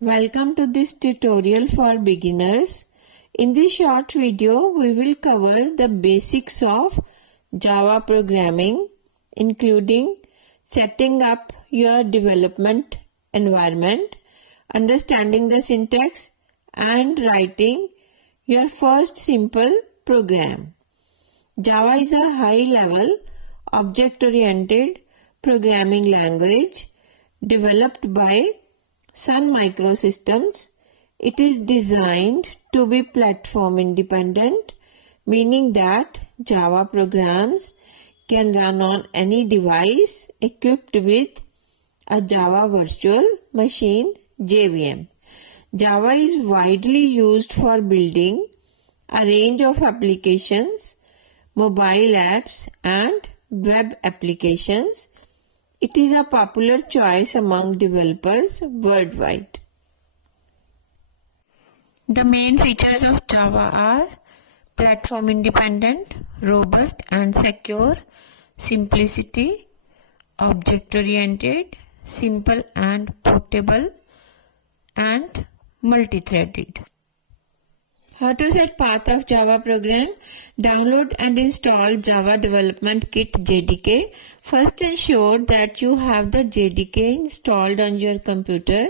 Welcome to this tutorial for beginners. In this short video, we will cover the basics of Java programming, including setting up your development environment, understanding the syntax, and writing your first simple program. Java is a high-level, object-oriented programming language developed by Sun Microsystems. It is designed to be platform independent, meaning that Java programs can run on any device equipped with a Java Virtual Machine JVM. Java is widely used for building a range of applications, mobile apps and web applications. It is a popular choice among developers worldwide. The main features of Java are platform independent, robust and secure, simplicity, object-oriented, simple and portable, and multi-threaded. How to set path of Java program? Download and install Java Development Kit JDK. First ensure that you have the JDK installed on your computer.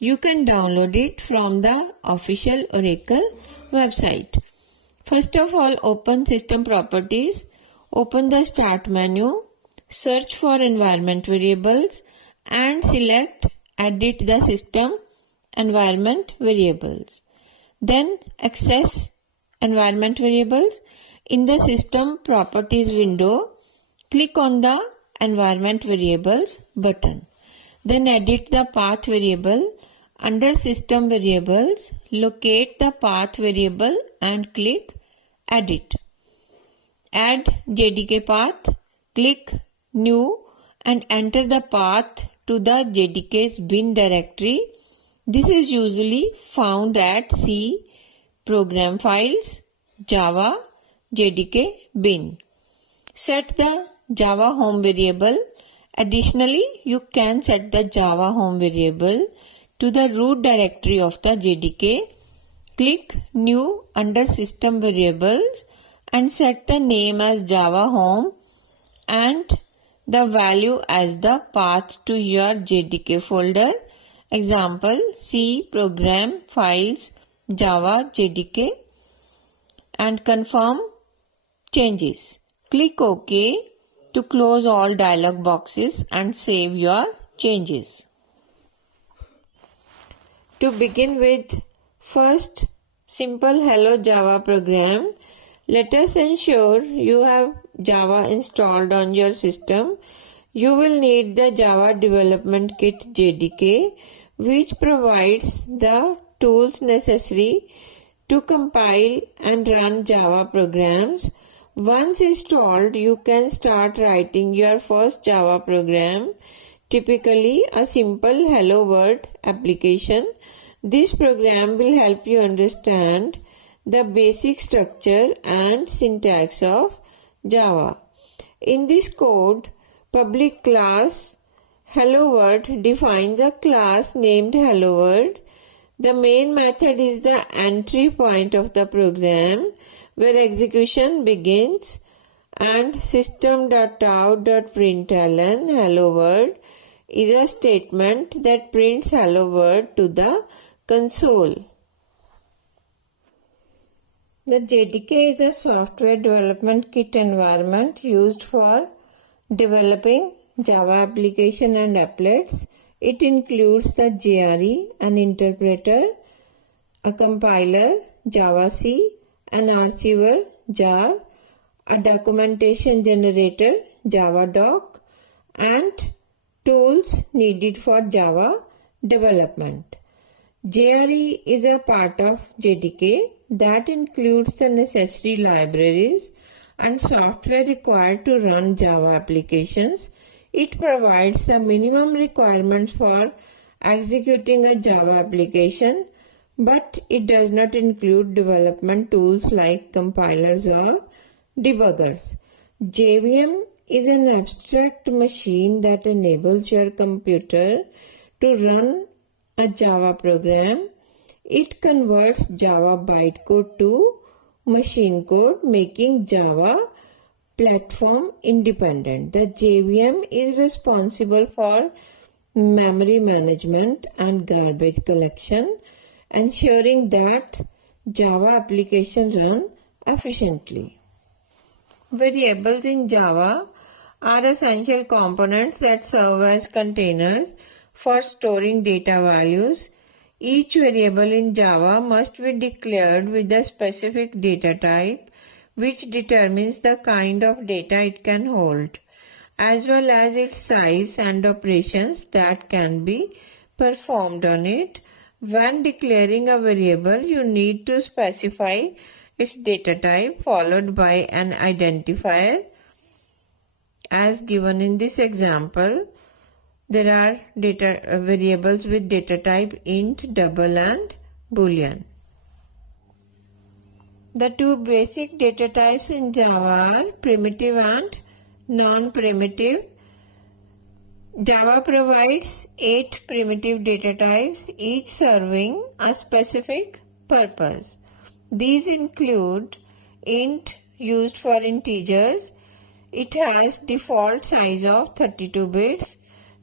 You can download it from the official Oracle website. First of all, open System Properties. Open the Start menu. Search for Environment Variables and select Edit the System Environment Variables. Then access environment variables. In the System Properties window, click on the Environment Variables button. Then edit the path variable. Under System Variables, locate the path variable and click Edit. Add JDK path. Click New and enter the path to the JDK's bin directory. This is usually found at C, Program Files, Java, JDK bin. Set the Java home variable. Additionally, you can set the Java home variable to the root directory of the JDK. Click New under System Variables and set the name as Java home and the value as the path to your JDK folder. Example, C, Program, Files, Java, JDK, and confirm changes. Click OK to close all dialog boxes and save your changes. To begin with, first simple Hello Java program, let us ensure you have Java installed on your system. You will need the Java Development Kit JDK, which provides the tools necessary to compile and run Java programs. Once installed, you can start writing your first Java program, typically a simple Hello World application. This program will help you understand the basic structure and syntax of Java. In this code, public class Hello World defines a class named Hello World. The main method is the entry point of the program where execution begins, and system.out.println Hello World is a statement that prints Hello World to the console. The JDK is a software development kit environment used for developing Java application and applets. It includes the JRE, an interpreter, a compiler, JavaC, an archiver, jar, a documentation generator, JavaDoc, and tools needed for Java development. JRE is a part of JDK that includes the necessary libraries and software required to run Java applications. It provides the minimum requirements for executing a Java application, but it does not include development tools like compilers or debuggers. JVM is an abstract machine that enables your computer to run a Java program. It converts Java bytecode to machine code, making Java platform independent. The JVM is responsible for memory management and garbage collection, ensuring that Java applications run efficiently. Variables in Java are essential components that serve as containers for storing data values. Each variable in Java must be declared with a specific data type, which determines the kind of data it can hold, as well as its size and operations that can be performed on it. When declaring a variable, you need to specify its data type followed by an identifier. As given in this example, there are variables with data type int, double and boolean. The two basic data types in Java are primitive and non-primitive. Java provides 8 primitive data types, each serving a specific purpose. These include int, used for integers. It has default size of 32 bits.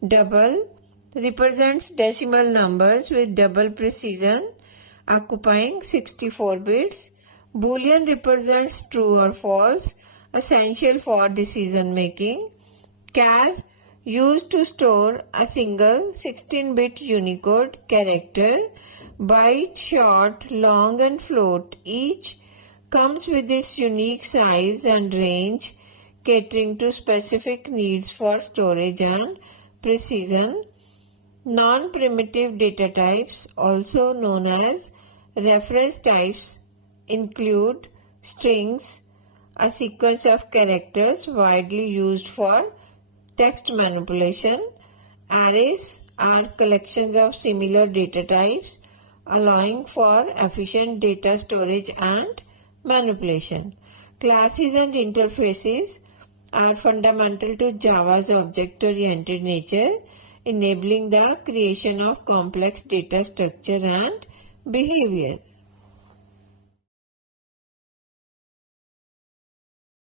Double represents decimal numbers with double precision, occupying 64 bits. Boolean represents true or false, essential for decision making. Char, used to store a single 16-bit Unicode character. Byte, short, long and float each comes with its unique size and range, catering to specific needs for storage and precision. Non-primitive data types, also known as reference types, include strings, a sequence of characters widely used for text manipulation. Arrays are collections of similar data types, allowing for efficient data storage and manipulation. Classes and interfaces are fundamental to Java's object-oriented nature, enabling the creation of complex data structure and behavior.